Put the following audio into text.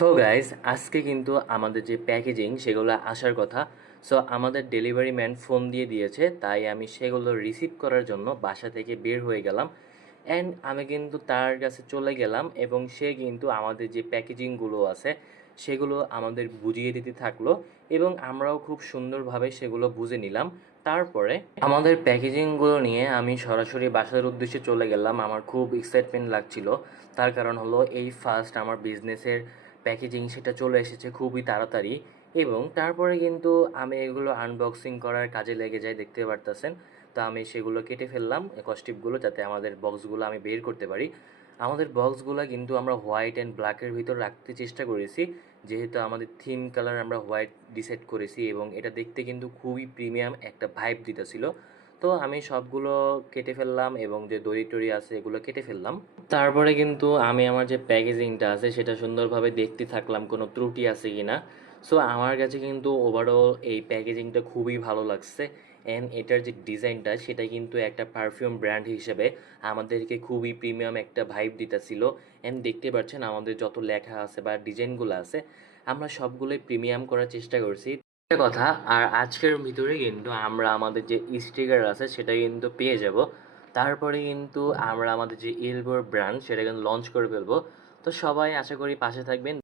So guys, আজকে কিন্তু আমাদের যে প্যাকেজিং সেগুলো আসার কথা। সো আমাদের ডেলিভারি ম্যান ফোন দিয়ে দিয়েছে, তাই আমি সেগুলো রিসিভ করার জন্য বাসা থেকে বের হয়ে গেলাম। অ্যান্ড আমি কিন্তু তার কাছে চলে গেলাম এবং সে কিন্তু আমাদের যে প্যাকেজিংগুলো আছে সেগুলো আমাদের বুঝিয়ে দিতে থাকলো এবং আমরাও খুব সুন্দরভাবে সেগুলো বুঝে নিলাম। তারপরে আমাদের প্যাকেজিংগুলো নিয়ে আমি সরাসরি বাসার উদ্দেশ্যে চলে গেলাম। আমার খুব এক্সাইটমেন্ট লাগছিল, তার কারণ হলো এই ফার্স্ট আমার বিজনেসের প্যাকেজিং সেটা চলে এসেছে খুবই তাড়াতাড়ি। এবং তারপরে কিন্তু আমি এগুলো আনবক্সিং করার কাজে লেগে যাই, দেখতে পারতেছেন। তো আমি সেগুলো কেটে ফেললাম কস্টিপগুলো, যাতে আমাদের বক্সগুলো আমি বের করতে পারি। আমাদের বক্সগুলো কিন্তু আমরা হোয়াইট অ্যান্ড ব্ল্যাকের ভিতর রাখতে চেষ্টা করেছি, যেহেতু আমাদের থিম কালার আমরা হোয়াইট ডিসাইড করেছি এবং এটা দেখতে কিন্তু খুবই প্রিমিয়াম একটা ভাইব দিতেছিল। তো আমি সবগুলো কেটে ফেললাম এবং যে দড়ি টড়ি আছে এগুলো কেটে ফেললাম। তারপরে কিন্তু আমি আমার যে প্যাকেজিংটা আছে সেটা সুন্দরভাবে দেখতে থাকলাম কোনো ত্রুটি আছে কি না। সো আমার কাছে কিন্তু ওভারঅল এই প্যাকেজিংটা খুবই ভালো লাগছে। অ্যান্ড এটার যে ডিজাইনটা সেটা কিন্তু একটা পারফিউম ব্র্যান্ড হিসেবে আমাদেরকে খুবই প্রিমিয়াম একটা ভাইব দিতেছিল। অ্যান্ড দেখতে পাচ্ছেন আমাদের যত লেখা আছে বা ডিজাইনগুলো আছে আমরা সবগুলোই প্রিমিয়াম করার চেষ্টা করছি। একটা কথা, আর আজকের ভিতরে কিন্তু আমরা আমাদের যে স্টিকার আছে সেটা কিন্তু পেয়ে যাব। তারপরে কিন্তু আমরা আমাদের যে এলবোর ব্র্যান্ড সেটা কিন্তু লঞ্চ করে ফেলবো। তো সবাই আশা করি পাশে থাকবেন।